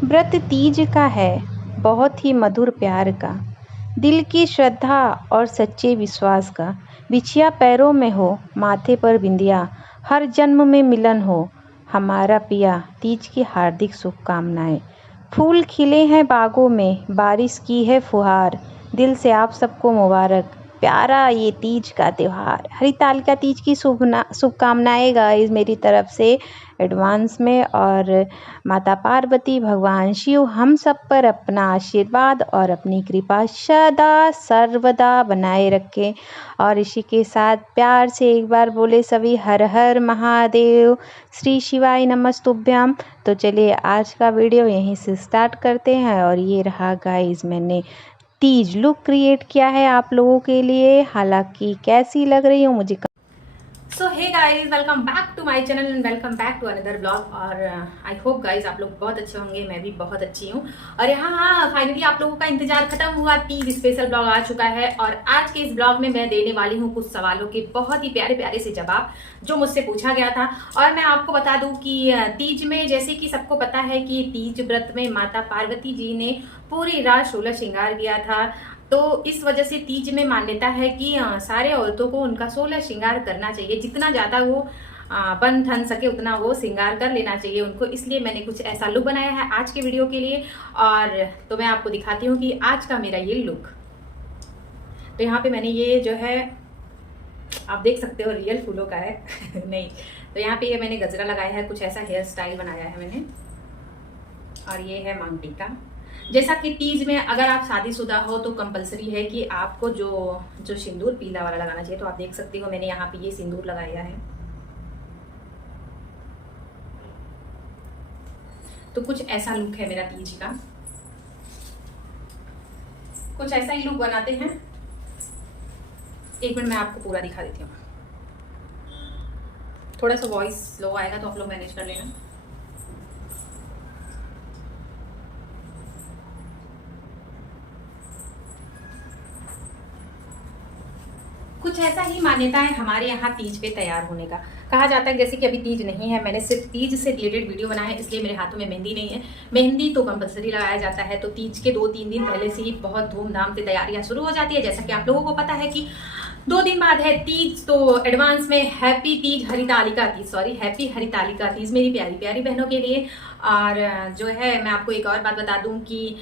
व्रत तीज का है, बहुत ही मधुर प्यार का, दिल की श्रद्धा और सच्चे विश्वास का। बिछिया पैरों में हो, माथे पर बिंदिया, हर जन्म में मिलन हो। हमारा पिया तीज की हार्दिक शुभकामनाएं। फूल खिले हैं बागों में, बारिश की है फुहार, दिल से आप सबको मुबारक, प्यारा ये तीज का त्योहार। हरितालिका तीज की शुभकामनाएं गाइस मेरी तरफ से एडवांस में। और माता पार्वती, भगवान शिव हम सब पर अपना आशीर्वाद और अपनी कृपा सदा सर्वदा बनाए रखें। और इसी के साथ प्यार से एक बार बोले सभी हर हर महादेव, श्री शिवाय नमस्तुभ्यम। तो चलिए आज का वीडियो यहीं से स्टार्ट करते हैं। और ये रहा गाइस, मैंने तीज लुक क्रिएट किया है आप लोगों के लिए। हालांकि कैसी लग रही हूँ मुझे so hey guys, welcome back to my channel and welcome back to another blog. और आई होप गाइज आप लोग बहुत अच्छे होंगे, मैं भी बहुत अच्छी हूँ। और यहाँ फाइनली आप लोगों का इंतजार खत्म हुआ, तीज स्पेशल ब्लॉग आ चुका है। और आज के इस ब्लॉग में मैं देने वाली हूँ कुछ सवालों के बहुत ही प्यारे प्यारे से जवाब जो मुझसे पूछा गया था। और मैं आपको बता दूं कि तीज में, जैसे कि सबको पता है कि तीज व्रत में माता पार्वती जी ने पूरी रात 16 श्रृंगार किया था। तो इस वजह से तीज में मान्यता है कि सारे औरतों को उनका 16 श्रृंगार करना चाहिए। जितना ज्यादा वो बन ठन सके उतना वो श्रृंगार कर लेना चाहिए उनको। इसलिए मैंने कुछ ऐसा लुक बनाया है आज के वीडियो के लिए। और तो मैं आपको दिखाती हूँ कि आज का मेरा ये लुक। तो यहाँ पे मैंने ये जो है आप देख सकते हो रियल फूलों का है नहीं, तो यहाँ पे ये मैंने गजरा लगाया है, कुछ ऐसा हेयर स्टाइल बनाया है मैंने। और ये है मांग टीका। जैसा कि तीज में अगर आप शादीशुदा हो तो कंपलसरी है कि आपको जो सिंदूर पीला वाला लगाना चाहिए। तो आप देख सकते हो मैंने यहाँ पे ये सिंदूर लगाया है। तो कुछ ऐसा लुक है मेरा तीज का, कुछ ऐसा ही लुक बनाते हैं। एक मिनट मैं आपको पूरा दिखा देती हूँ। थोड़ा सा वॉइस स्लो आएगा तो आप लोग मैनेज कर लेना। कुछ ऐसा ही मान्यता है हमारे यहाँ तीज पे तैयार होने का। कहा जाता है जैसे कि अभी तीज नहीं है, मैंने सिर्फ तीज से रिलेटेड वीडियो बनाया है, इसलिए मेरे हाथों में मेहंदी नहीं है। मेहंदी तो कंपलसरी लगाया जाता है। तो तीज के 2-3 दिन पहले से ही बहुत धूमधाम से तैयारियां शुरू हो जाती है। जैसा कि आप लोगों को पता है कि 2 दिन बाद है तीज। तो एडवांस में happy Teej, Haritalika Teej, sorry happy Haritalika Teej मेरी प्यारी प्यारी बहनों के लिए। और जो है मैं आपको एक और बात बता दूं कि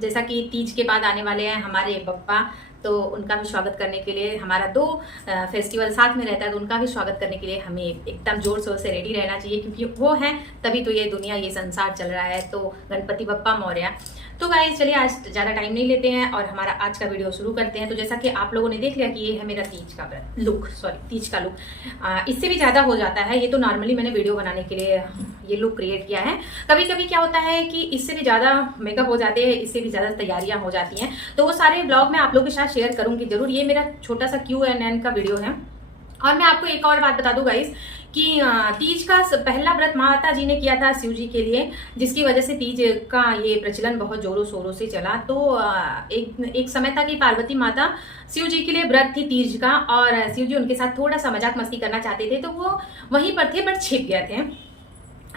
जैसा कि तीज के बाद आने वाले हैं हमारे पप्पा, तो उनका भी स्वागत करने के लिए, हमारा 2 फेस्टिवल साथ में रहता है, तो उनका भी स्वागत करने के लिए हमें एकदम जोर शोर से रेडी रहना चाहिए, क्योंकि वो हैं तभी तो ये दुनिया, ये संसार चल रहा है। तो गणपति बप्पा मौर्य। तो गाइस चलिए आज ज़्यादा टाइम नहीं लेते हैं और हमारा आज का वीडियो शुरू करते हैं। तो जैसा कि आप लोगों ने देख लिया कि ये है मेरा तीज का लुक, सॉरी तीज का लुक। इससे भी ज़्यादा हो जाता है, ये तो नॉर्मली मैंने वीडियो बनाने के लिए ये लुक क्रिएट किया है। कभी कभी क्या होता है कि इससे भी ज़्यादा मेकअप हो जाते हैं, इससे भी ज़्यादा तैयारियां हो जाती हैं। तो वो सारे ब्लॉग मैं आप लोगों के साथ शेयर करूंगी जरूर। ये मेरा छोटा सा Q&A का वीडियो है। और मैं आपको एक और बात बता दूं गाइस कि तीज का पहला व्रत माता जी ने किया था शिव जी के लिए, जिसकी वजह से तीज का ये प्रचलन बहुत जोरों शोरों से चला। तो एक समय था कि पार्वती माता शिव जी के लिए व्रत थी तीज का, और शिव जी उनके साथ थोड़ा सा मजाक मस्ती करना चाहते थे, तो वो वहीं पर थे, पर छिप गए थे।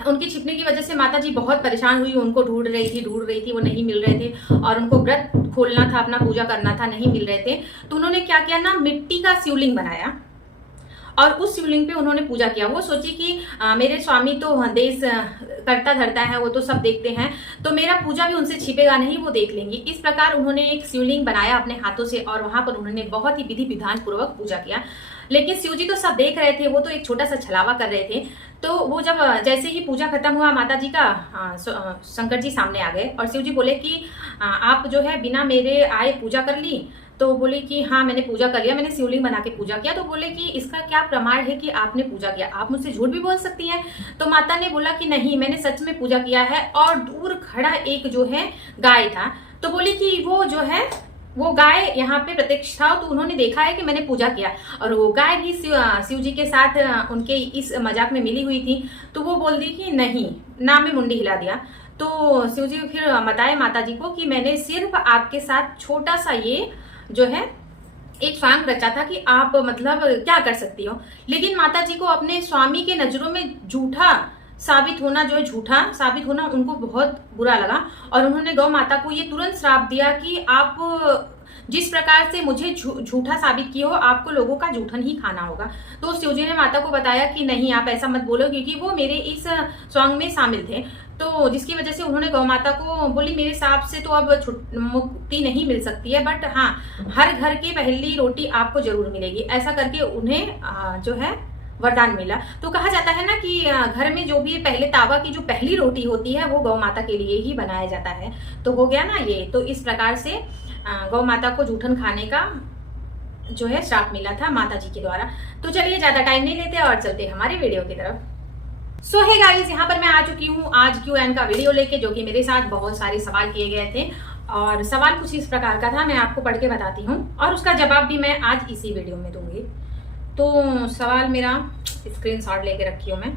उनकी छिपने की वजह से माता जी बहुत परेशान हुई, उनको ढूंढ रही थी, वो नहीं मिल रहे थे। और उनको व्रत खोलना था, अपना पूजा करना था, नहीं मिल रहे थे। तो उन्होंने क्या किया ना, मिट्टी का शिवलिंग बनाया और उस शिवलिंग पे उन्होंने पूजा किया। वो सोची कि मेरे स्वामी तो देश करता धरता है, वो तो सब देखते हैं, तो मेरा पूजा भी उनसे छिपेगा नहीं, वो देख लेंगी। इस प्रकार उन्होंने एक शिवलिंग बनाया अपने हाथों से और वहां पर उन्होंने बहुत ही विधि विधान पूर्वक पूजा किया। लेकिन शिव जी तो सब देख रहे थे, वो तो एक छोटा सा छलावा कर रहे थे। तो वो जब जैसे ही पूजा खत्म हुआ माता जी का, शंकर जी सामने आ गए और शिव जी बोले कि आप जो है बिना मेरे आए पूजा कर ली। तो बोले कि हाँ मैंने पूजा कर लिया, मैंने शिवलिंग बना के पूजा किया। तो बोले कि इसका क्या प्रमाण है कि आपने पूजा किया, आप मुझसे झूठ भी बोल सकती हैं। तो माता ने बोला कि नहीं, मैंने सच में पूजा किया है। और दूर खड़ा एक जो है गाय था, तो बोली कि वो जो है वो गाय यहाँ पे प्रत्यक्ष था, तो उन्होंने देखा है कि मैंने पूजा किया। और वो गाय भी शिव जी के साथ उनके इस मजाक में मिली हुई थी। तो वो बोल दी कि नहीं, नाम में मुंडी हिला दिया। तो शिव जी फिर बताए माता जी को कि मैंने सिर्फ आपके साथ छोटा सा ये जो है एक स्वांग रचा था कि आप मतलब क्या कर सकती हो। लेकिन माता जी को अपने स्वामी के नजरों में झूठा साबित होना, जो है झूठा साबित होना, उनको बहुत बुरा लगा और उन्होंने गौ माता को ये तुरंत श्राप दिया कि आप जिस प्रकार से मुझे झूठा साबित किए हो, आपको लोगों का जूठन ही खाना होगा। तो शिवजी ने माता को बताया कि नहीं, आप ऐसा मत बोलो, क्योंकि वो मेरे इस सॉन्ग में शामिल थे। तो जिसकी वजह से उन्होंने गौ माता को बोली, मेरे सांप से तो अब मुक्ति नहीं मिल सकती है, बट हाँ, हर घर की पहली रोटी आपको जरूर मिलेगी। ऐसा करके उन्हें जो है वरदान मिला। तो कहा जाता है ना कि घर में जो भी पहले तावा की जो पहली रोटी होती है वो गौ माता के लिए ही बनाया जाता है। तो हो गया ना ये। तो इस प्रकार से गौ माता को जूठन खाने का जो है श्राप मिला था माता जी के द्वारा। तो चलिए ज्यादा टाइम नहीं लेते और चलते हमारे वीडियो की तरफ। सो हे गाइस, यहाँ पर मैं आ चुकी हूँ आज Q&A का वीडियो लेके, जो कि मेरे साथ बहुत सारे सवाल किए गए थे और सवाल कुछ इस प्रकार का था, मैं आपको पढ़ के बताती हूँ और उसका जवाब भी मैं आज इसी वीडियो में दूंगी। तो सवाल मेरा स्क्रीनशॉट लेके रखी हूँ मैं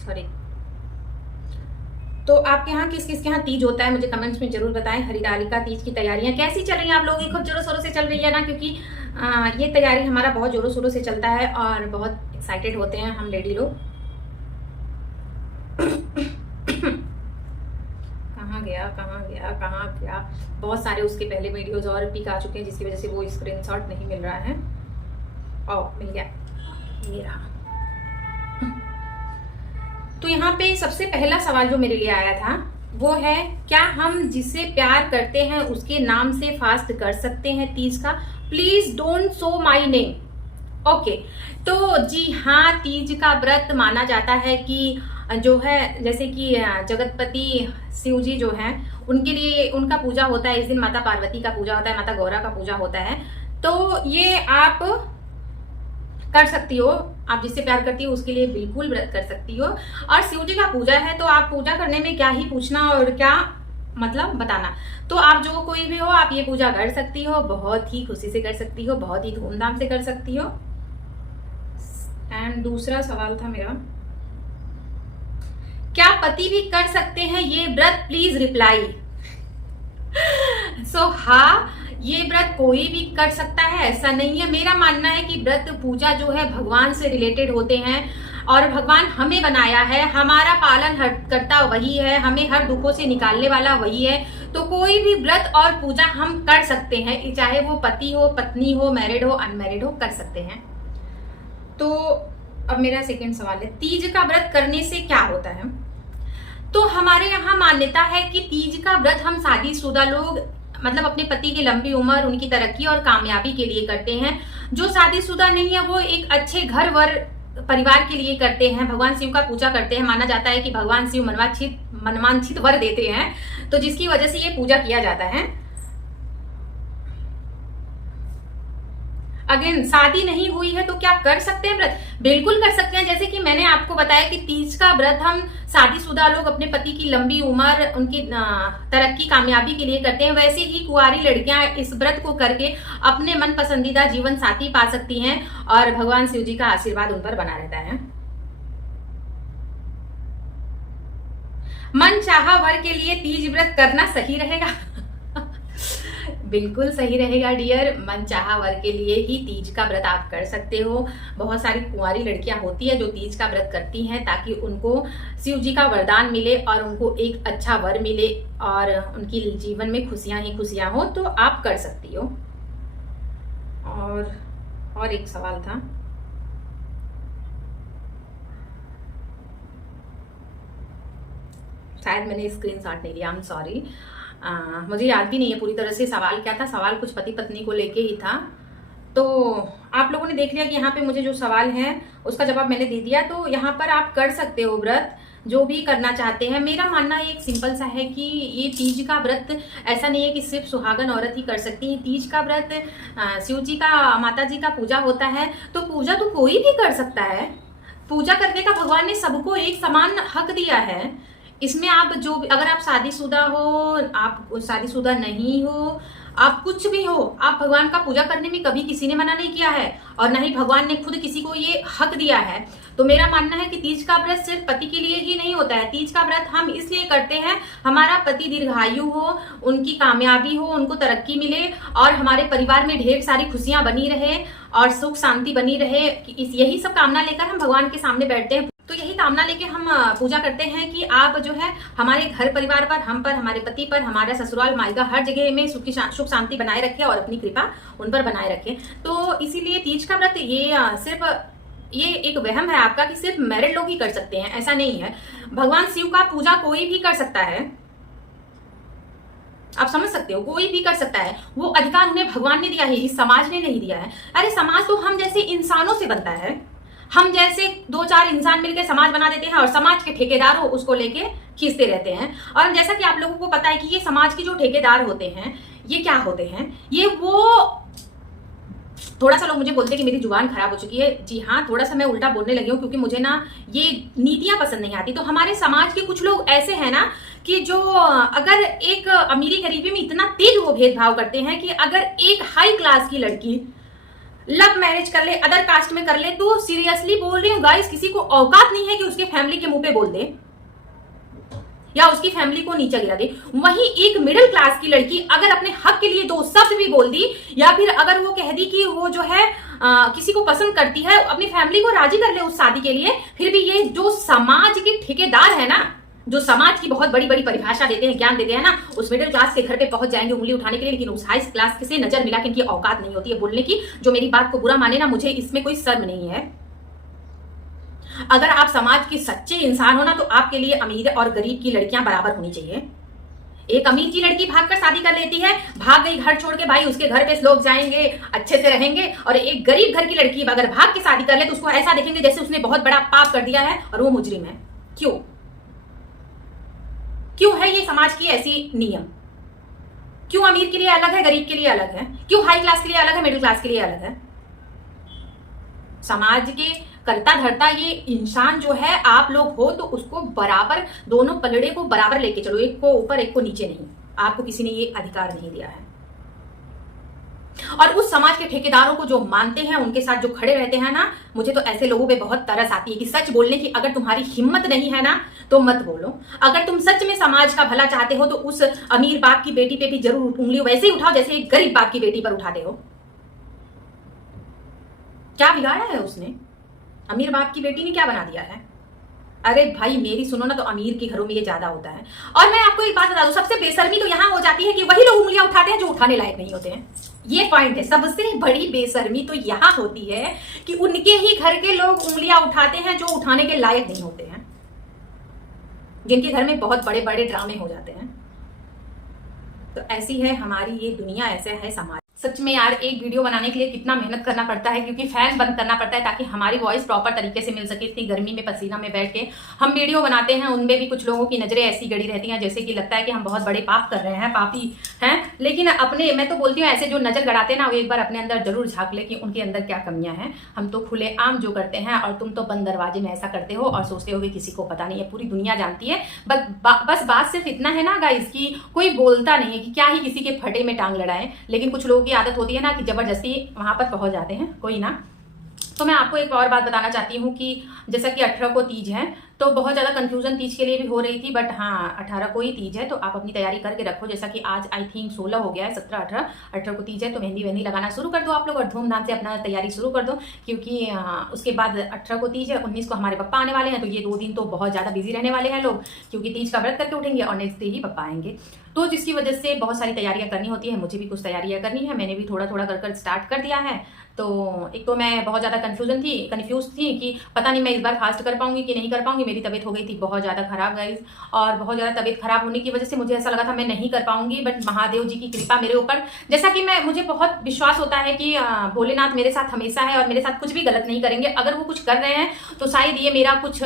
सॉरी। तो आपके यहाँ किस किस के यहाँ तीज होता है मुझे कमेंट्स में जरूर बताएं। हरितालिका तीज की तैयारियां कैसी चल रही हैं आप लोगों की? खूब जोरों शोरों से चल रही है ना, क्योंकि ये तैयारी हमारा बहुत जोरों शोरों से चलता है और बहुत एक्साइटेड होते हैं हम लेडी लोग। कहाँ गया। बहुत सारे उसके पहले वीडियोज और पिक आ चुके हैं, जिसकी वजह से वो स्क्रीनशॉट नहीं मिल रहा है। मिल गया, ये रहा। तो यहाँ पे सबसे पहला सवाल जो मेरे लिए आया था वो है, क्या हम जिससे प्यार करते हैं उसके नाम से फास्ट कर सकते हैं तीज का? Please don't show my name. Okay, तो जी हाँ, तीज का व्रत माना जाता है कि जो है जैसे कि जगतपति शिव जी जो हैं उनके लिए उनका पूजा होता है। इस दिन माता पार्वती का पूजा होता है, माता गौरा का पूजा होता है। तो ये आप कर सकती हो, आप जिससे प्यार करती हो उसके लिए बिल्कुल व्रत कर सकती हो। और शिव जी का पूजा है तो आप पूजा करने में क्या ही पूछना और क्या मतलब बताना। तो आप जो कोई भी हो, आप ये पूजा कर सकती हो, बहुत ही खुशी से कर सकती हो, बहुत ही धूमधाम से कर सकती हो। एंड दूसरा सवाल था मेरा, क्या पति भी कर सकते हैं ये व्रत? Please reply. सो हाँ, ये व्रत कोई भी कर सकता है, ऐसा नहीं है। मेरा मानना है कि व्रत पूजा जो है भगवान से रिलेटेड होते हैं और भगवान हमें बनाया है, हमारा पालन करता वही है, हमें हर दुखों से निकालने वाला वही है। तो कोई भी व्रत और पूजा हम कर सकते हैं, चाहे वो पति हो, पत्नी हो, मैरिड हो, अनमैरिड हो, कर सकते हैं। तो अब मेरा सेकंड सवाल है, तीज का व्रत करने से क्या होता है? तो हमारे यहाँ मान्यता है कि तीज का व्रत हम शादीशुदा लोग मतलब अपने पति की लंबी उम्र, उनकी तरक्की और कामयाबी के लिए करते हैं। जो शादीशुदा नहीं है वो एक अच्छे घर वर परिवार के लिए करते हैं, भगवान शिव का पूजा करते हैं। माना जाता है कि भगवान शिव मनवांछित वर देते हैं, तो जिसकी वजह से ये पूजा किया जाता है। अगेन, शादी नहीं हुई है तो क्या कर सकते हैं व्रत? बिल्कुल कर सकते हैं। जैसे कि मैंने आपको बताया कि तीज का व्रत हम शादीशुदा लोग अपने पति की लंबी उम्र, उनकी तरक्की कामयाबी के लिए करते हैं, वैसे ही कुंवारी लड़कियां इस व्रत को करके अपने मन पसंदीदा जीवन साथी पा सकती हैं और भगवान शिव जी का आशीर्वाद उन पर बना रहता है। मन चाहा वर के लिए तीज व्रत करना सही रहेगा? बिल्कुल सही रहेगा डियर। मन चाहा वर के लिए ही तीज का व्रत आप कर सकते हो। बहुत सारी कुंवारी लड़कियां होती है जो तीज का व्रत करती हैं ताकि उनको शिव जी का वरदान मिले और उनको एक अच्छा वर मिले और उनकी जीवन में खुशियां ही खुशियां हो। तो आप कर सकती हो। और एक सवाल था, शायद मैंने स्क्रीनशॉट नहीं लिया, आई एम सॉरी। मुझे याद भी नहीं है पूरी तरह से सवाल क्या था। सवाल कुछ पति पत्नी को लेके ही था। तो आप लोगों ने देख लिया कि यहाँ पे मुझे जो सवाल है उसका जवाब मैंने दे दिया। तो यहाँ पर आप कर सकते हो व्रत, जो भी करना चाहते हैं। मेरा मानना एक सिंपल सा है कि ये तीज का व्रत ऐसा नहीं है कि सिर्फ सुहागन औरत ही कर सकती है। तीज का व्रत शिव जी का, माता जी का पूजा होता है, तो पूजा तो कोई भी कर सकता है। पूजा करने का भगवान ने सबको एक समान हक दिया है। इसमें आप जो अगर आप शादीशुदा हो, आप शादीशुदा नहीं हो, आप कुछ भी हो, आप भगवान का पूजा करने में कभी किसी ने मना नहीं किया है और न ही भगवान ने खुद किसी को ये हक दिया है। तो मेरा मानना है कि तीज का व्रत सिर्फ पति के लिए ही नहीं होता है। तीज का व्रत हम इसलिए करते हैं हमारा पति दीर्घायु हो, उनकी कामयाबी हो, उनको तरक्की मिले और हमारे परिवार में ढेर सारी खुशियां बनी रहे और सुख शांति बनी रहे। यही सब कामना लेकर हम भगवान के सामने बैठते हैं। तो यही कामना लेके हम पूजा करते हैं कि आप जो है हमारे घर परिवार पर, हम पर, हमारे पति पर, हमारा ससुराल मायका हर जगह में सुख शांति बनाए रखे और अपनी कृपा उन पर बनाए रखे। तो इसीलिए तीज का व्रत ये एक वहम है आपका कि सिर्फ मैरिड लोग ही कर सकते हैं, ऐसा नहीं है। भगवान शिव का पूजा कोई भी कर सकता है, आप समझ सकते हो, कोई भी कर सकता है। वो अधिकार उन्हें भगवान ने दिया है, इस समाज ने नहीं दिया है। अरे समाज तो हम जैसे इंसानों से बनता है, हम जैसे 2-4 इंसान मिलकर समाज बना देते हैं और समाज के ठेकेदार हो उसको लेके खींचते रहते हैं। और जैसा कि आप लोगों को पता है कि ये समाज के जो ठेकेदार होते हैं ये क्या होते हैं, ये वो थोड़ा सा लोग मुझे बोलते हैं कि मेरी जुबान खराब हो चुकी है। जी हाँ, थोड़ा सा मैं उल्टा बोलने लगी हूँ क्योंकि मुझे ना ये नीतियां पसंद नहीं आती। तो हमारे समाज के कुछ लोग ऐसे हैं ना कि जो अगर एक अमीरी गरीबी में इतना तेज वो भेदभाव करते हैं कि अगर एक हाई क्लास की लड़की लव मैरिज कर ले, अदर कास्ट में कर ले, तो सीरियसली बोल रही हूँ गाइस, किसी को औकात नहीं है कि उसके फैमिली के मुंह पे बोल दे या उसकी फैमिली को नीचे गिरा दे। वहीं एक मिडिल क्लास की लड़की अगर अपने हक के लिए 2 शब्द भी बोल दी या फिर अगर वो कह दी कि वो जो है किसी को पसंद करती है, अपनी फैमिली को राजी कर ले उस शादी के लिए, फिर भी ये जो समाज के ठेकेदार है ना, जो समाज की बहुत बड़ी बड़ी परिभाषा देते हैं, ज्ञान देते हैं ना, उस मिडिल क्लास के घर पे पहुंच जाएंगे उंगली उठाने के लिए, लेकिन उस हाई क्लास से नजर मिला कि इनकी औकात नहीं होती है बोलने की। जो मेरी बात को बुरा माने ना, मुझे इसमें कोई शर्म नहीं है। अगर आप समाज के सच्चे इंसान हो ना, तो आपके लिए अमीर और गरीब की लड़कियां बराबर होनी चाहिए। एक अमीर की लड़की भागकर शादी कर लेती है, भाग गई घर छोड़ के, भाई उसके घर पे लोग जाएंगे, अच्छे से रहेंगे। और एक गरीब घर की लड़की अगर भाग के शादी कर ले तो उसको ऐसा देखेंगे जैसे उसने बहुत बड़ा पाप कर दिया है और वो मुजरिम है। क्यों है ये समाज की ऐसी नियम? क्यों अमीर के लिए अलग है, गरीब के लिए अलग है? क्यों हाई क्लास के लिए अलग है, मिडिल क्लास के लिए अलग है? समाज के करता धरता ये इंसान जो है, आप लोग हो तो उसको बराबर, दोनों पलड़े को बराबर लेके चलो, एक को ऊपर एक को नीचे नहीं। आपको किसी ने ये अधिकार नहीं दिया है। और उस समाज के ठेकेदारों को जो मानते हैं, उनके साथ जो खड़े रहते हैं ना, मुझे तो ऐसे लोगों पे बहुत तरस आती है कि सच बोलने की अगर तुम्हारी हिम्मत नहीं है ना तो मत बोलो। अगर तुम सच में समाज का भला चाहते हो तो उस अमीर बाप की बेटी पे भी जरूर उंगली वैसे ही उठाओ जैसे एक गरीब बाप की बेटी पर उठाते हो। क्या बिगाड़ा है उसने? अमीर बाप की बेटी ने क्या बना दिया है? अरे भाई मेरी सुनो ना, तो अमीर के घरों में ये ज्यादा होता है। और मैं आपको एक बात बता दूं, सबसे बेशर्मी तो यहां हो जाती है कि वही लोग उंगलियां उठाते हैं जो उठाने लायक नहीं होते हैं। ये पॉइंट है, सबसे बड़ी बेशर्मी तो यहां होती है कि उनके ही घर के लोग उंगलियां उठाते हैं जो उठाने के लायक नहीं होते हैं, जिनके घर में बहुत बड़े बड़े ड्रामे हो जाते हैं। तो ऐसी है हमारी ये दुनिया, ऐसा है समाज। सच में यार, एक वीडियो बनाने के लिए कितना मेहनत करना पड़ता है, क्योंकि फैन बंद करना पड़ता है ताकि हमारी वॉइस प्रॉपर तरीके से मिल सके। इतनी गर्मी में पसीना में बैठ के हम वीडियो बनाते हैं, उनमें भी कुछ लोगों की नजरें ऐसी गड़ी रहती हैं जैसे कि लगता है कि हम बहुत बड़े पाप कर रहे हैं, पापी हैं। लेकिन अपने, मैं तो बोलती हूँ ऐसे जो नजर गड़ाते हैं ना, वो एक बार अपने अंदर जरूर झांक ले कि उनके अंदर क्या कमियां हैं। हम तो खुले आम जो करते हैं और तुम तो बंद दरवाजे में ऐसा करते हो और सोचते हो कि किसी को पता नहीं है, पूरी दुनिया जानती है। बस बात सिर्फ इतना है ना गाइस कि कोई बोलता नहीं है कि क्या ही किसी के फटे में टांग लड़ाएं। लेकिन कुछ लोगों की आदत होती है ना कि जबरदस्ती वहां पर पहुंच जाते हैं, कोई ना। तो मैं आपको एक और बात बताना चाहती हूँ कि जैसा कि 18 को तीज है, तो बहुत ज़्यादा कंफ्यूजन तीज के लिए भी हो रही थी, बट हाँ 18 को ही तीज है, तो आप अपनी तैयारी करके रखो। जैसा कि आज आई थिंक 16 हो गया है, 17, 18 को तीज है, तो मेहंदी वेहंदी लगाना शुरू कर दो आप लोग और धूमधाम से अपना तैयारी शुरू कर दो, क्योंकि उसके बाद 18 को तीज है, 19 को हमारे पप्पा आने वाले हैं। तो ये 2 दिन तो बहुत ज़्यादा बिजी रहने वाले हैं लोग, क्योंकि तीज का व्रत करके उठेंगे और नेक्स्ट डे ही पप्पा आएंगे। तो जिसकी वजह से बहुत सारी तैयारियां करनी होती है, मुझे भी कुछ तैयारियां करनी है, मैंने भी थोड़ा थोड़ा कर स्टार्ट कर दिया है। तो एक तो मैं बहुत ज़्यादा कन्फ्यूज थी कि पता नहीं मैं इस बार फास्ट कर पाऊंगी कि नहीं कर पाऊंगी। मेरी तबीयत हो गई थी बहुत ज़्यादा खराब गाइस, और बहुत ज़्यादा तबीयत खराब होने की वजह से मुझे ऐसा लगा था मैं नहीं कर पाऊंगी, बट महादेव जी की कृपा मेरे ऊपर, जैसा कि मुझे बहुत विश्वास होता है कि भोलेनाथ मेरे साथ हमेशा है और मेरे साथ कुछ भी गलत नहीं करेंगे। अगर वो कुछ कर रहे हैं तो शायद ये मेरा कुछ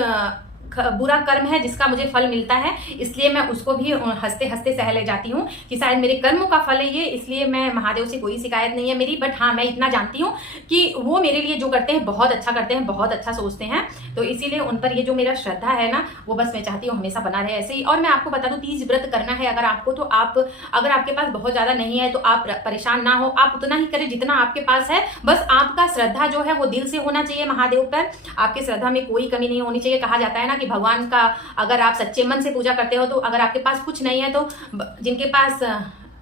बुरा कर्म है जिसका मुझे फल मिलता है, इसलिए मैं उसको भी हंसते हंसते सह ले जाती हूँ कि शायद मेरे कर्मों का फल है ये। इसलिए मैं महादेव से कोई शिकायत नहीं है मेरी, बट हाँ मैं इतना जानती हूँ कि वो मेरे लिए जो करते हैं बहुत अच्छा करते हैं, बहुत अच्छा सोचते हैं। तो इसीलिए उन पर ये जो मेरा श्रद्धा है ना, वो बस मैं चाहती हूँ हमेशा बना रहे ऐसे ही। और मैं आपको बता दूँ, तीज व्रत करना है अगर आपको, तो आप अगर आपके पास बहुत ज्यादा नहीं है तो आप परेशान ना हो, आप उतना ही करें जितना आपके पास है। बस आपका श्रद्धा जो है वो दिल से होना चाहिए महादेव पर, आपकी श्रद्धा में कोई कमी नहीं होनी चाहिए। कहा जाता है ना कि भगवान का अगर आप सच्चे मन से पूजा करते हो, तो अगर आपके पास कुछ नहीं है तो जिनके पास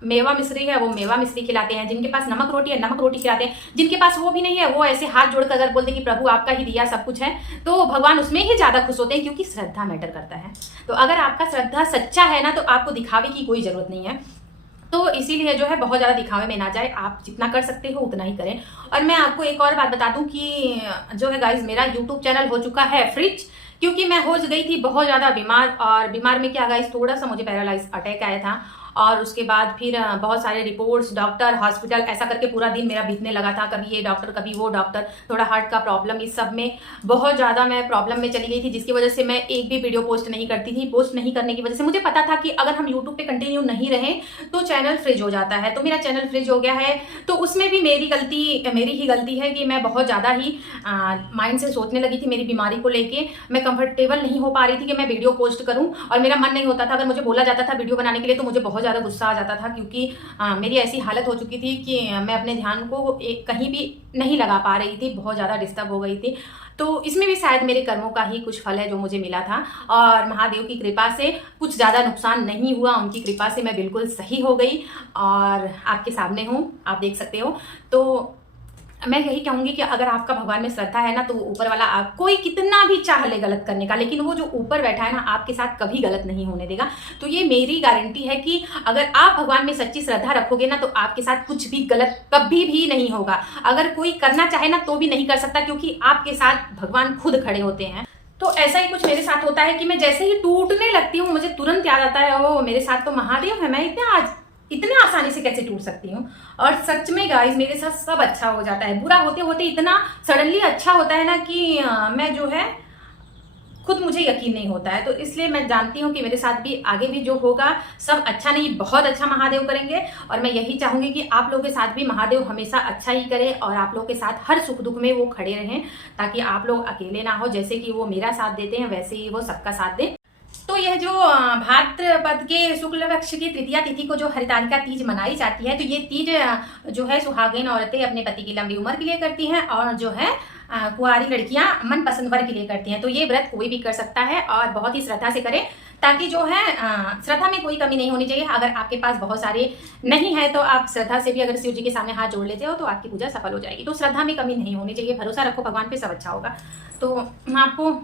मेवा मिश्री है वो मेवा मिश्री खिलाते हैं, जिनके पास नमक रोटी है नमक रोटी खिलाते हैं, जिनके पास वो भी नहीं है वो ऐसे हाथ जोड़कर अगर बोलते कि प्रभु आपका ही दिया सब कुछ है, तो भगवान उसमें ही ज्यादा खुश होते हैं, क्योंकि श्रद्धा मैटर करता है। तो अगर आपका श्रद्धा सच्चा है ना, तो आपको दिखावे की कोई जरूरत नहीं है। तो इसीलिए जो है बहुत ज़्यादा दिखावे में ना जाए, आप जितना कर सकते हो उतना ही करें। और मैं आपको एक और बात बता दूं कि जो है गाइज, मेरा यूट्यूब चैनल हो चुका है फ्रिज, क्योंकि मैं हो गई थी बहुत ज़्यादा बीमार। और बीमार में क्या गाइज, थोड़ा सा मुझे पैरालाइज अटैक आया था, और उसके बाद फिर बहुत सारे रिपोर्ट्स, डॉक्टर, हॉस्पिटल, ऐसा करके पूरा दिन मेरा बीतने लगा था। कभी ये डॉक्टर कभी वो डॉक्टर, थोड़ा हार्ट का प्रॉब्लम, इस सब में बहुत ज़्यादा मैं प्रॉब्लम में चली गई थी, जिसकी वजह से मैं एक भी वीडियो पोस्ट नहीं करती थी। पोस्ट नहीं करने की वजह से मुझे पता था कि अगर हम यूट्यूब पे कंटिन्यू नहीं रहें तो चैनल फ्रिज हो जाता है। तो मेरा चैनल फ्रिज हो गया है, तो उसमें भी मेरी ही गलती है कि मैं बहुत ज़्यादा ही माइंड से सोचने लगी थी। मेरी बीमारी को लेके मैं कंफर्टेबल नहीं हो पा रही थी कि मैं वीडियो पोस्ट करूँ, और मेरा मन नहीं होता था। अगर मुझे बोला जाता था वीडियो बनाने के लिए तो मुझे बहुत ज़्यादा गुस्सा आ जाता था, क्योंकि मेरी ऐसी हालत हो चुकी थी कि मैं अपने ध्यान को कहीं भी नहीं लगा पा रही थी, बहुत ज़्यादा डिस्टर्ब हो गई थी। तो इसमें भी शायद मेरे कर्मों का ही कुछ फल है जो मुझे मिला था, और महादेव की कृपा से कुछ ज़्यादा नुकसान नहीं हुआ। उनकी कृपा से मैं बिल्कुल सही हो गई और आपके सामने हूँ, आप देख सकते हो। तो मैं यही कहूंगी कि अगर आपका भगवान में श्रद्धा है ना, तो ऊपर वाला आप कोई कितना भी चाह ले गलत करने का, लेकिन वो जो ऊपर बैठा है ना, आपके साथ कभी गलत नहीं होने देगा। तो ये मेरी गारंटी है कि अगर आप भगवान में सच्ची श्रद्धा रखोगे ना, तो आपके साथ कुछ भी गलत कभी भी नहीं होगा। अगर कोई करना चाहे ना तो भी नहीं कर सकता, क्योंकि आपके साथ भगवान खुद खड़े होते हैं। तो ऐसा ही कुछ मेरे साथ होता है कि मैं जैसे ही टूटने लगती हूँ, मुझे तुरंत याद आता है, ओ मेरे साथ तो महादेव है, मैं इतने आसानी से कैसे टूट सकती हूँ। और सच में गाइस, मेरे साथ सब अच्छा हो जाता है। बुरा होते होते इतना सडनली अच्छा होता है ना कि मैं जो है खुद मुझे यकीन नहीं होता है। तो इसलिए मैं जानती हूँ कि मेरे साथ भी आगे भी जो होगा सब अच्छा नहीं बहुत अच्छा महादेव करेंगे। और मैं यही चाहूंगी कि आप लोगों के साथ भी महादेव हमेशा अच्छा ही करे, और आप लोगों के साथ हर सुख दुख में वो खड़े रहें, ताकि आप लोग अकेले ना हो। जैसे कि वो मेरा साथ देते हैं, वैसे ही वो सबका साथ दें। तो यह जो भाद्रपद के शुक्ल पक्ष की तृतीया तिथि को जो हरितालिका तीज मनाई जाती है, तो ये तीज जो है सुहागिन औरतें अपने पति की लंबी उम्र के लिए करती हैं, और जो है कुंवारी लड़कियां मनपसंद वर के लिए करती हैं। तो ये व्रत कोई भी कर सकता है, और बहुत ही श्रद्धा से करें, ताकि जो है श्रद्धा में कोई कमी नहीं होनी चाहिए। अगर आपके पास बहुत सारे नहीं है तो आप श्रद्धा से भी अगर शिव जी के सामने हाथ जोड़ लेते हो तो आपकी पूजा सफल हो जाएगी। तो श्रद्धा में कमी नहीं होनी चाहिए, भरोसा रखो भगवान पे, सब अच्छा होगा। तो आपको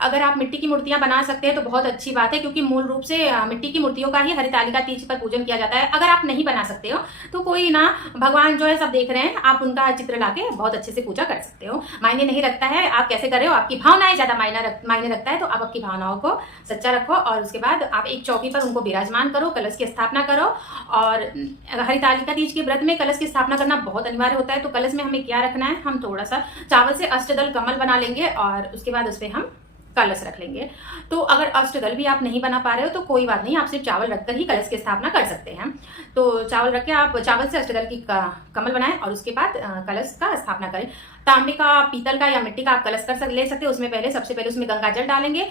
अगर आप मिट्टी की मूर्तियां बना सकते हैं तो बहुत अच्छी बात है, क्योंकि मूल रूप से मिट्टी की मूर्तियों का ही हरितालिका तीज पर पूजन किया जाता है। अगर आप नहीं बना सकते हो तो कोई ना, भगवान जो है सब देख रहे हैं, आप उनका चित्र लाके बहुत अच्छे से पूजा कर सकते हो। मायने नहीं रखता है आप कैसे कर रहे हो, आपकी भावनाएं ज्यादा मायने रखता है। तो आप आपकी भावनाओं को सच्चा रखो, और उसके बाद आप एक चौकी पर उनको विराजमान करो, कलश की स्थापना करो। और हरितालिका तीज के व्रत में कलश की स्थापना करना बहुत अनिवार्य होता है। तो कलश में हमें क्या रखना है, हम थोड़ा सा चावल से अष्टदल कमल बना लेंगे, और उसके बाद उस पर हम कलश रख लेंगे। तो अगर अष्टदल भी आप नहीं बना पा रहे हो तो कोई बात नहीं, आप सिर्फ चावल रखकर ही कलश की स्थापना कर सकते हैं। तो चावल रख के आप चावल से अष्टदल की कमल बनाएं, और उसके बाद कलश का स्थापना करें। तांबे का, पीतल का या मिट्टी का आप कलश ले सकते हो। उसमें सबसे पहले उसमें गंगा जल डालेंगे,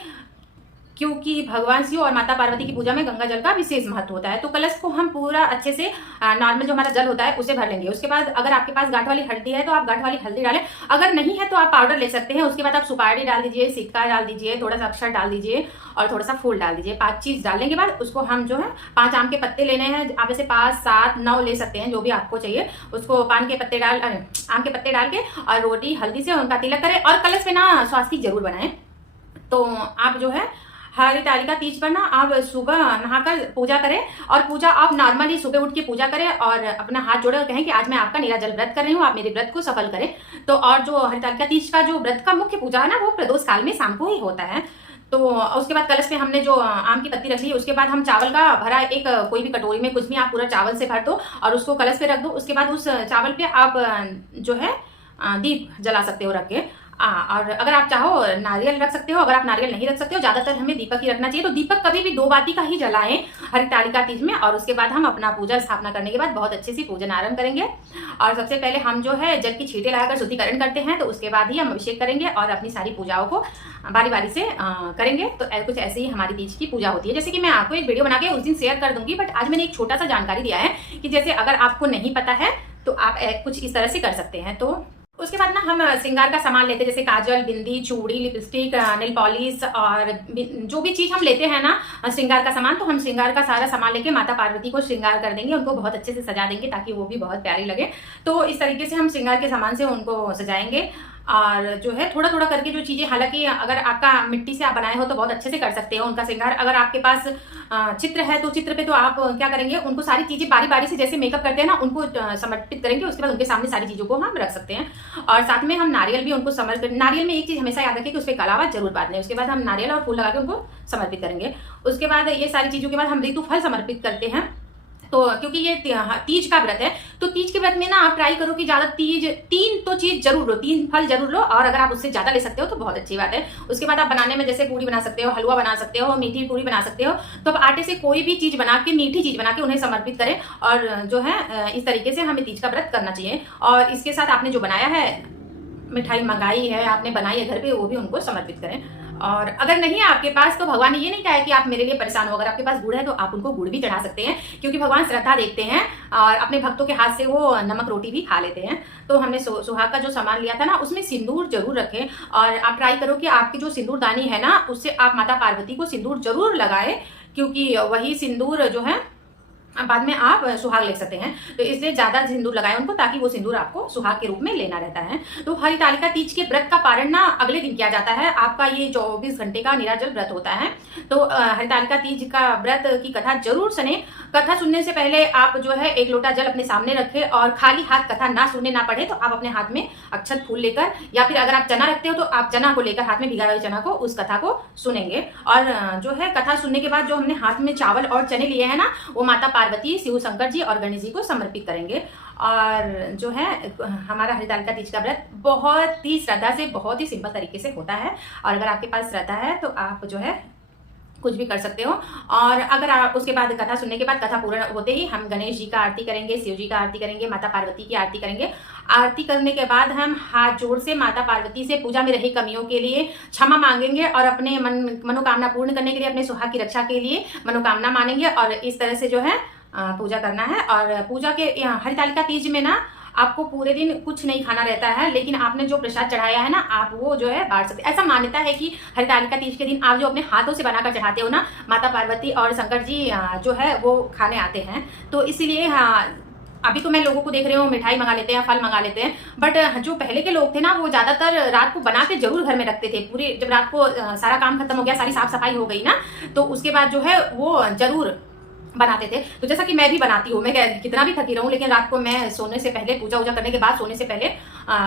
क्योंकि भगवान शिव और माता पार्वती की पूजा में गंगा जल का विशेष महत्व होता है। तो कलश को हम पूरा अच्छे से नॉर्मल जो हमारा जल होता है उसे भर लेंगे। उसके बाद अगर आपके पास गांठ वाली हल्दी है तो आप गांठ वाली हल्दी डालें, अगर नहीं है तो आप पाउडर ले सकते हैं। उसके बाद आप सुपारी डाल दीजिए, सिक्का डाल दीजिए, थोड़ा सा अक्षर डाल दीजिए, और थोड़ा सा फूल डाल दीजिए। 5 चीज डालने के बाद उसको हम जो है 5 आम के पत्ते लेने हैं। आप ऐसे 5, 7, 9 ले सकते हैं, जो भी आपको चाहिए। उसको आम के पत्ते डाल के और रोटी हल्दी से उनका तिलक करें, और कलश पे ना स्वास्तिक जरूर बनाएं। तो आप जो है हरितालिका तीज पर ना आप सुबह नहाकर पूजा करें, और पूजा आप नॉर्मली सुबह उठ के पूजा करें और अपना हाथ जोड़कर कहें कि आज मैं आपका निराजल व्रत कर रही हूँ, आप मेरे व्रत को सफल करें। तो और जो हरितालिका तीज का जो व्रत का मुख्य पूजा है ना, वो प्रदोष काल में शाम को ही होता है। तो उसके बाद कलश पे हमने जो आम की पत्ती रख ली, उसके बाद हम चावल का भरा एक कोई भी कटोरी में कुछ भी आप पूरा चावल से भर दो और उसको कलश पे रख दो। उसके बाद उस चावल पे आप जो है दीप जला सकते हो रख के। और अगर आप चाहो नारियल रख सकते हो, अगर आप नारियल नहीं रख सकते हो, ज्यादातर हमें दीपक ही रखना चाहिए। तो दीपक कभी भी 2 बाती का ही जलाएं हरितालिका तीज में। और उसके बाद हम अपना पूजा स्थापना करने के बाद बहुत अच्छे से पूजन आरंभ करेंगे। और सबसे पहले हम जो है जल की छींटे लगाकर शुद्धिकरण करते हैं, तो उसके बाद ही हम अभिषेक करेंगे और अपनी सारी पूजाओं को बारी बारी से करेंगे। तो कुछ ऐसे ही हमारी तीज की पूजा होती है। जैसे कि मैं आपको एक वीडियो बना के उस दिन शेयर कर दूंगी, बट आज मैंने एक छोटा सा जानकारी दिया है कि जैसे अगर आपको नहीं पता है तो आप कुछ इस तरह से कर सकते हैं। तो उसके बाद ना हम श्रृंगार का सामान लेते हैं, जैसे काजल, बिंदी, चूड़ी, लिपस्टिक, नेल पॉलिश और जो भी चीज हम लेते हैं ना श्रृंगार का सामान, तो हम श्रृंगार का सारा सामान लेके माता पार्वती को श्रृंगार कर देंगे, उनको बहुत अच्छे से सजा देंगे ताकि वो भी बहुत प्यारी लगे। तो इस तरीके से हम श्रृंगार के सामान से उनको सजाएंगे। और जो है थोड़ा थोड़ा करके जो चीजें, हालांकि अगर आपका मिट्टी से आप बनाए हो तो बहुत अच्छे से कर सकते हो उनका श्रृंगार। अगर आपके पास चित्र है तो चित्र पे तो आप क्या करेंगे, उनको सारी चीजें बारी बारी से जैसे मेकअप करते हैं ना उनको समर्पित करेंगे। उसके बाद उनके सामने सारी चीजों को हम रख सकते हैं। और साथ में हम नारियल भी उनको समर्पित, नारियल में एक चीज हमेशा याद रखें कि उस पर कलावा जरूर बांधना है। उसके बाद हम नारियल और फूल लगा के उनको समर्पित करेंगे। उसके बाद ये सारी चीजों के बाद हम ऋतु फल समर्पित करते हैं। तो क्योंकि ये तीज का व्रत है, तो तीज के व्रत में ना आप ट्राई करो कि ज्यादा तीन तो चीज जरूर लो, 3 फल जरूर लो। और अगर आप उससे ज्यादा ले सकते हो तो बहुत अच्छी बात है। उसके बाद आप बनाने में जैसे पूरी बना सकते हो, हलवा बना सकते हो, मीठी पूरी बना सकते हो। तो आप आटे से कोई भी चीज बना के, मीठी चीज बना के उन्हें समर्पित करें। और जो है इस तरीके से हमें तीज का व्रत करना चाहिए। और इसके साथ आपने जो बनाया है, मिठाई मंगाई है, आपने बनाई है घर पे, वो भी उनको समर्पित करें। और अगर नहीं है आपके पास तो भगवान ने ये नहीं कहा है कि आप मेरे लिए परेशान हो। अगर आपके पास गुड़ है तो आप उनको गुड़ भी चढ़ा सकते हैं, क्योंकि भगवान श्रद्धा देखते हैं और अपने भक्तों के हाथ से वो नमक रोटी भी खा लेते हैं। तो हमने सुहाग का जो सामान लिया था ना उसमें सिंदूर जरूर रखें। और आप ट्राई करो कि आपकी जो सिंदूरदानी है ना उससे आप माता पार्वती को सिंदूर जरूर लगाए, क्योंकि वही सिंदूर जो है बाद में आप सुहाग ले सकते हैं। तो इसलिए ज्यादा सिंदूर लगाएं उनको, ताकि वो सिंदूर आपको सुहाग के रूप में लेना रहता है। तो हरितालिका तीज के व्रत का पारण ना अगले दिन किया जाता है। आपका ये 24 घंटे का निराजल व्रत होता है। तो हरितालिका तीज का व्रत की कथा जरूर सुने। कथा सुनने से पहले आप जो है 1 लोटा जल अपने सामने रखें और खाली हाथ कथा ना सुनने ना पड़े तो आप अपने हाथ में अक्षत फूल लेकर, या फिर अगर आप चना रखते हो तो आप चना को लेकर, हाथ में भिगा हुए चना को, उस कथा को सुनेंगे। और जो है कथा सुनने के बाद जो हमने हाथ में चावल और चने लिए हैं ना, वो माता पार्वती, शिव शंकर जी और गणेश जी को समर्पित करेंगे। और जो है हमारा हरितालिका तीज का व्रत बहुत ही श्रद्धा से, बहुत ही सिंपल तरीके से होता है। और अगर आपके पास श्रद्धा है तो आप जो है कुछ भी कर सकते हो। और अगर आप उसके बाद कथा सुनने के बाद, कथा पूर्ण होते ही हम गणेश जी का आरती करेंगे, शिव जी का आरती करेंगे, माता पार्वती की आरती करेंगे। आरती करने के बाद हम हाथ जोड़ से माता पार्वती से पूजा में रही कमियों के लिए क्षमा मांगेंगे और अपने मनोकामना पूर्ण करने के लिए, अपने सुहाग की रक्षा के लिए मनोकामना मानेंगे। और इस तरह से जो है पूजा करना है। और पूजा के हरितालिका तीज में ना आपको पूरे दिन कुछ नहीं खाना रहता है, लेकिन आपने जो प्रसाद चढ़ाया है ना आप वो जो है बांट सकते हैं। ऐसा मान्यता है कि हरितालिका तीज के दिन आप जो अपने हाथों से बनाकर चढ़ाते हो ना, माता पार्वती और शंकर जी जो है वो खाने आते हैं। तो इसीलिए अभी तो मैं लोगों को देख रही हूँ मिठाई मंगा लेते हैं, फल मंगा लेते हैं, बट जो पहले के लोग थे ना वो ज्यादातर रात को बना के जरूर घर में रखते थे। पूरी जब रात को सारा काम खत्म हो गया, सारी साफ सफाई हो गई ना, तो उसके बाद जो है वो जरूर बनाते थे। तो जैसा कि मैं भी बनाती हूँ, मैं कितना भी थकी रहूं लेकिन रात को मैं सोने से पहले, पूजा वूजा करने के बाद सोने से पहले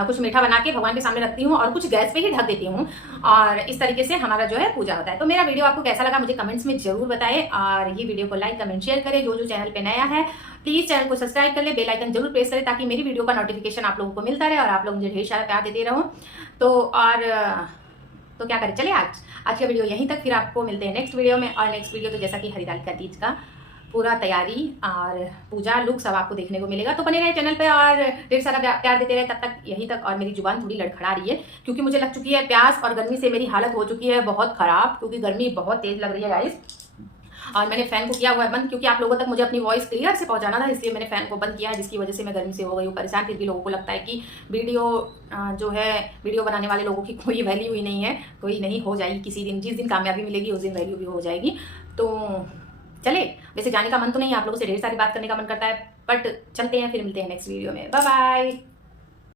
कुछ मीठा बना के भगवान के सामने रखती हूँ और कुछ गैस पे ही ढक देती हूँ। और इस तरीके से हमारा जो है पूजा होता है। तो मेरा वीडियो आपको कैसा लगा मुझे कमेंट्स में जरूर बताएं। और ये वीडियो को लाइक, कमेंट, शेयर करें। जो चैनल पे नया है प्लीज चैनल को सब्सक्राइब कर ले, बेल आइकन जरूर प्रेस करें ताकि मेरी वीडियो का नोटिफिकेशन आप लोगों को मिलता रहे और आप लोग मुझे ढेर सारा प्यार देते रहो। तो क्या करें, चलिए आज का वीडियो यहीं तक, फिर आपको मिलते हैं नेक्स्ट वीडियो में। और नेक्स्ट वीडियो तो जैसा कि हरितालिका तीज का पूरा तैयारी और पूजा लुक सब आपको देखने को मिलेगा। तो बने रहे चैनल पे और ढेर सारा प्यार देते रहे। तब तक यहीं तक। और मेरी जुबान थोड़ी लड़खड़ा रही है क्योंकि मुझे लग चुकी है प्यास, और गर्मी से मेरी हालत हो चुकी है बहुत खराब, क्योंकि गर्मी बहुत तेज लग रही है गाइस। और मैंने फैन को किया हुआ है बंद, क्योंकि आप लोगों तक मुझे अपनी वॉइस क्लियर से पहुंचाना था, इसलिए मैंने फैन को बंद किया है, जिसकी वजह से मैं गर्मी से हो गई हूँ परेशान। फिर भी लोगों को लगता है कि वीडियो जो है, वीडियो बनाने वाले लोगों की कोई वैल्यू ही नहीं है, कोई नहीं, हो जाएगी किसी दिन, जिस दिन कामयाबी मिलेगी उस दिन वैल्यू भी हो जाएगी। तो चले, वैसे जाने का मन तो नहीं है, आप लोगों से ढेर सारी बात करने का मन करता है, बट चलते हैं, फिर मिलते हैं नेक्स्ट वीडियो में। Bye bye.